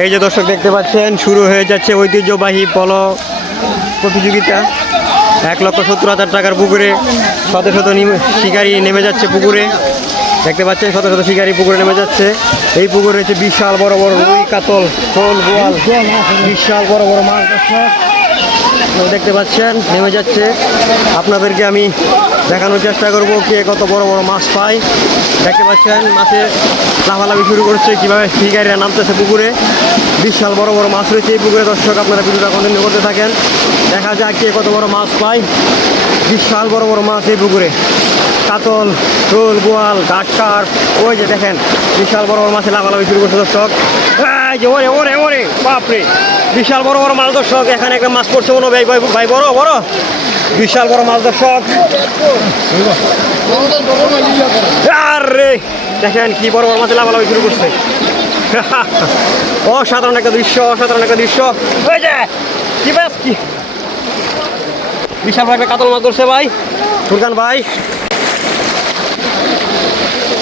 এই যে দর্শক দেখতে পাচ্ছেন শুরু হয়ে যাচ্ছে ঐতিহ্যবাহী পলো প্রতিযোগিতা। 1,70,000 টাকার পুকুরে শত শত শিকারি নেমে যাচ্ছে পুকুরে। দেখতে পাচ্ছেন শত শত শিকারি পুকুরে নেমে যাচ্ছে। এই পুকুরে হচ্ছে বিশাল বড় বড় রুই, কাতল, শোল, বোয়াল, বিশাল বড় বড় মাছ দেখতে পাচ্ছেন নেমে যাচ্ছে। আপনাদেরকে আমি দেখানোর চেষ্টা করব কে কত বড় বড় মাছ পায়। দেখতে পাচ্ছেন মাছের লাফালাফি শুরু করছে, কীভাবে শিকারিরা নামতেছে পুকুরে। বিশাল বড় বড় মাছ রয়েছে এই পুকুরে। দর্শক আপনারা ভিডিওটা কন্টিনিউ করতে থাকেন, দেখা যাক কে কত বড় মাছ পায়। বিশাল বড় বড় মাছ এই পুকুরে, কাতল, শোল, বোয়াল, ঘাটকার। ওই যে দেখেন বিশাল বড় বড় মাছের লাফালাফি শুরু করছে দর্শক। এই যে ওরে ওরে ওরে বাপরে, বিশাল বড় বড় মাছ দর্শক। এখানে একটা মাছ পড়ছে মনে ভাই ভাই বড় বড় বিশাল বড় মাছ দর্শক। আরে দেখেন কি বড় বড় মাছের লাফালাফি শুরু করছে। অসাধারণ একটা দৃশ্য, অসাধারণ একটা দৃশ্য। ওই যে কি ব্যাস কি বিশাল বড় একটা কাতল মাছ ধরছে ভাই ফুরকান ভাই।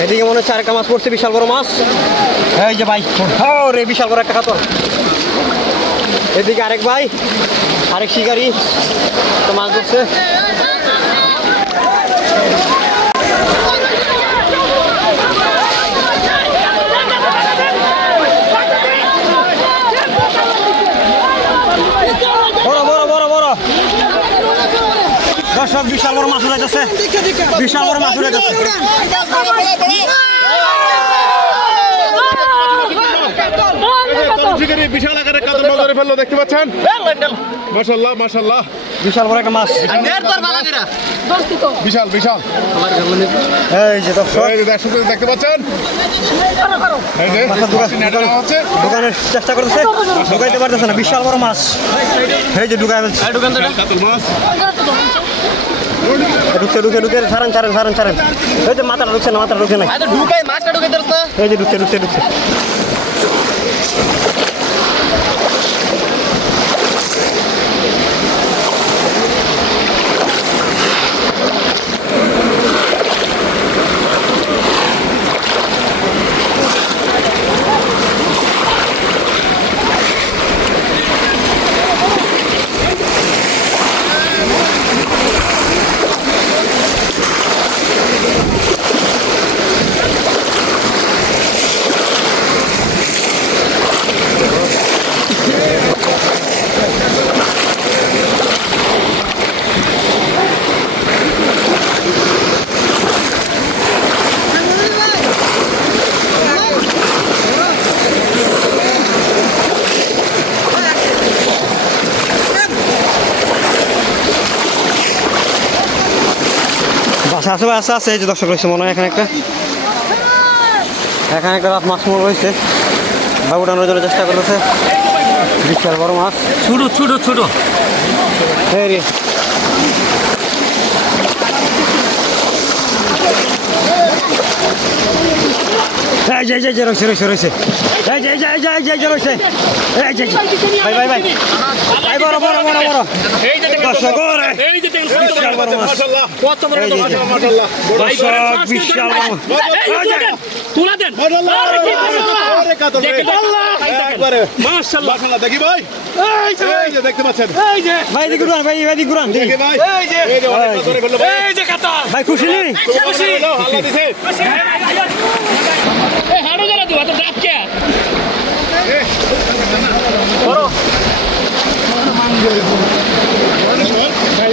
এদিকে মনে হচ্ছে আরেকটা মাছ পড়ছে, বিশাল বড় মাছ। এই যে ভাই রে বিশাল বড় একটা কাতল। এদিকে আরেক ভাই, আরেক শিকারি তো মাছ ধরছে। বড় বড় বড় বড় দর্শক, বিশাল বড় মাছ উড়াইতেছে, বিশাল বড় মাছ উড়াইতেছে। বিশাল আকারের কাতল মাছ ধরে ফেললো, দেখতে পাচ্ছেন। মাশাআল্লাহ মাশাআল্লাহ, বিশাল বড় একটা মাছ, বিশাল বিশাল। এই যে দর্শক, এই যে দর্শক দেখতে পাচ্ছেন, এই যে হচ্ছে দোকানের চেষ্টা করতেছে, ঢুকাইতে পারতেছে না। বিশাল বড় মাছ, এই যে ঢুকাই ফেলছে কাতল মাছ। ঢুকছে ঢুকে ঢুকে ছাড়েন ছাড়েন ছাড়েন ছাড়েন। এই যে মাথাটা ঢুকছে না, মাথাটা ঢুকে না। এই যে ঢুকছে ঢুকছে ঢুকছে। বাসা আছে বাসা আছে। এই যে দর্শক রয়েছে মনে হয় এখানে একটা রাত মাছ মনে রয়েছে। বাবু টানোর জন্য চেষ্টা করতেছে। বিশাল বড় মাছ, ছোটো ছোটো ছোটো। এই রে এই যে এই যে রয়েছে রয়েছে রয়েছে। এই যে এই যে এই যে এই যে রয়েছে। এই যে ভাই ভাই ভাই ভাই বড় বড় বড় বড় দর্শক, বিশাল বড় মাছ। মাশাআল্লাহ কত বড় মাশাআল্লাহ মাশাআল্লাহ। দর্শক বিশাল বড় মাছ। তুলে দেন আরে কাতল রে, একবারে মাশাআল্লাহ মাশাআল্লাহ। দেখি ভাই, এই যে দেখতে পাচ্ছেন, এই যে ভাই দিকে ঘুরান, ভাই ভাই দিকে ঘুরান। দেখি ভাই, এই যে অনেক কাতল ধরে ফেললো ভাই। এই যে কাতা ভাই খুশি নেই? খুশি হলো, আল্লাহ দিছে। এই হাড়ু গলা দিবা তো ডাক কে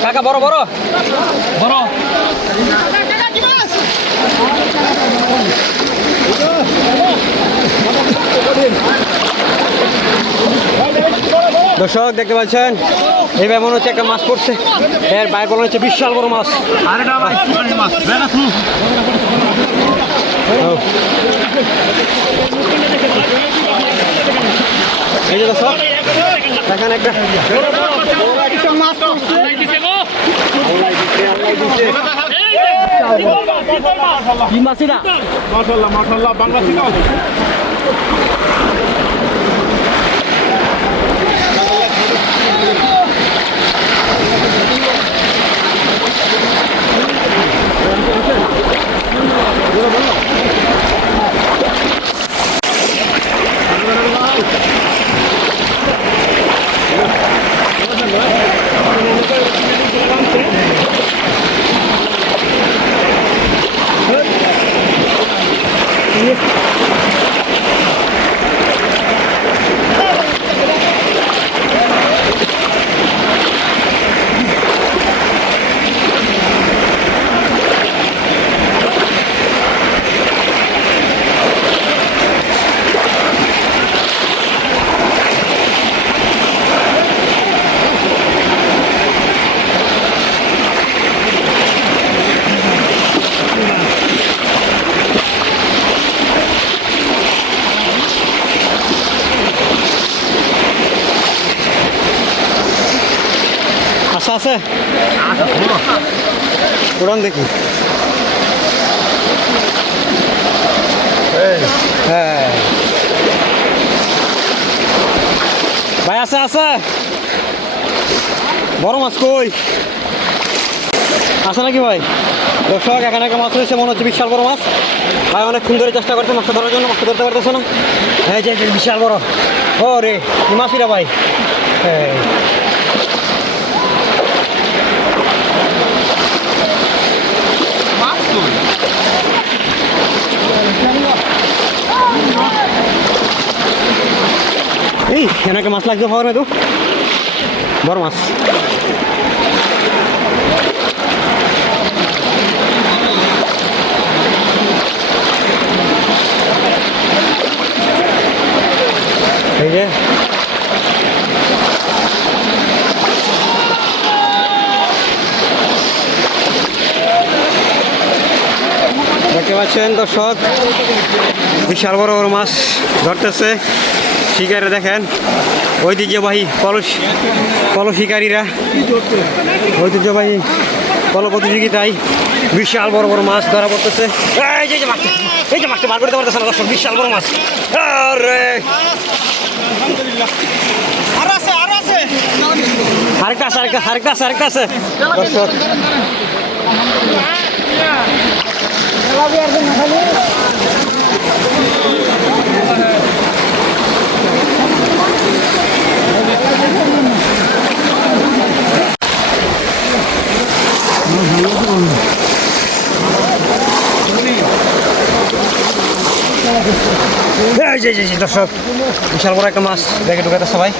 কাকা বড় বড় বড় দর্শক দেখতে পাচ্ছেন, এইভাবে মনে হচ্ছে একটা মাছ পড়ছে। এর বাইরে মনে হচ্ছে বিশাল বড় মাছ। আরেটা ভাই মাছ বেনা শুন এই যে দর্শক এখানে একটা মাছ আল্লাহ দিছে গো কি মাছ এটা? মাশাআল্লাহ মাশাআল্লাহ, বাংলা সিগনাল। আছে উড়ান দেখি। হ্যাঁ ভাই আছে আছে বড় মাছ কই আছে নাকি ভাই? দর্শক এখানে একটা মাছ রয়েছে, মনে হচ্ছে বিশাল বড় মাছ। ভাই অনেকক্ষণ ধরে চেষ্টা করছে মাছটা ধরার জন্য, মাছটা ধরতে পারতেছে না। হ্যাঁ যে বিশাল বড়। ও রে কি মাছিরা ভাই। হ্যাঁ এই এনাকে মাছ লাগছে পাওয়ার তো বড় মাছ। এই যে দেখতে পাচ্ছেন দর্শক বিশাল বড় বড় মাছ ধরতেছে শিকারে। দেখেন ঐতিহ্যবাহী পল শিকারীরা ঐতিহ্যবাহী পল প্রতিযোগিতায় বিশাল বড় বড় মাছ ধরা পড়তেছে। এই যে মাছটা বার করতে পারতেছে না দর্শক, বিশাল বড় মাছ। আরে আরেকটা আছে দর্শক। দর্শক বিশাল বড় একটা মাছ দেখে ঢুকাতে সবাই।